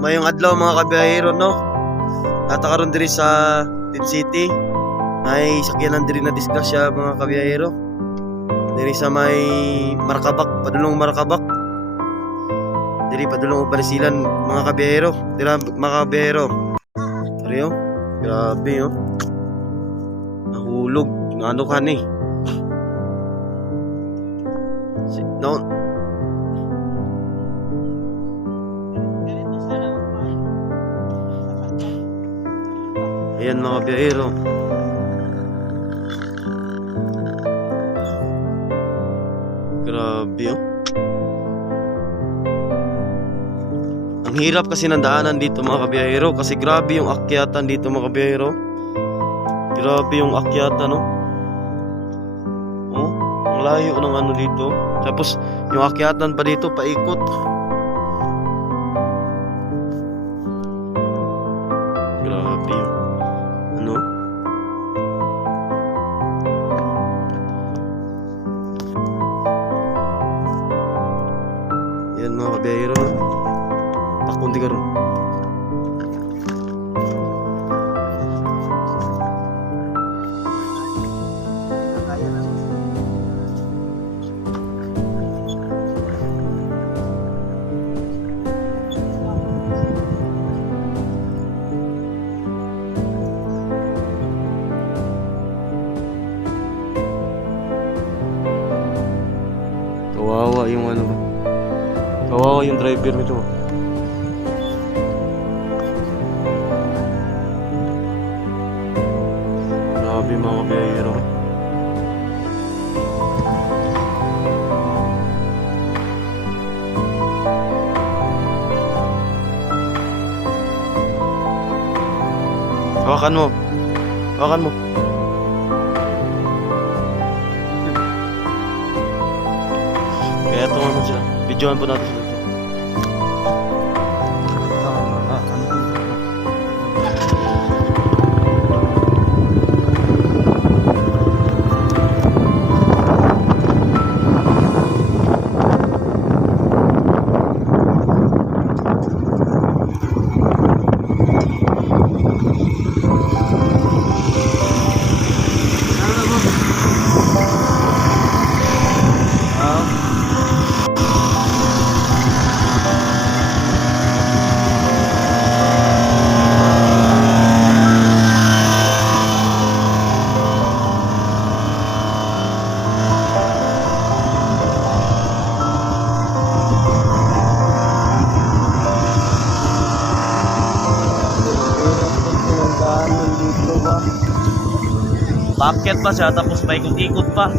mayong adlaw mga kabiyahero no. Natakaroon diri sa Tin City. Ay sakyanan diri na disgrasya mga kabiyahero. Diri sa may Markabak, padulong Markabak. Diri padulong Barisilan mga kabiyahero. Dira mga kabiyahero. Ariyo, grabe oh. Nahulog, ano ka ni? Sit down. Ayan mga biyahero. Grabe oh. Ang hirap kasi ng daanan dito mga kabiyahero kasi grabe yung akyatan dito mga kabiyahero. Grabe yung akyatan no. Oh, ang layo ng ano dito. Tapos yung akyatan pa dito paikot. Grabe yung ano. Yan mga kabiyahero. Pakunti ka ron. Kawawa yung ano ba? Kawawa yung driver nito. Grabe mga kabiyahero. Hawakan mo. Hawakan mo. Kaya tumaman sila. Videoan po natin sila. Bakit pa siya tapos paikot-ikot pa.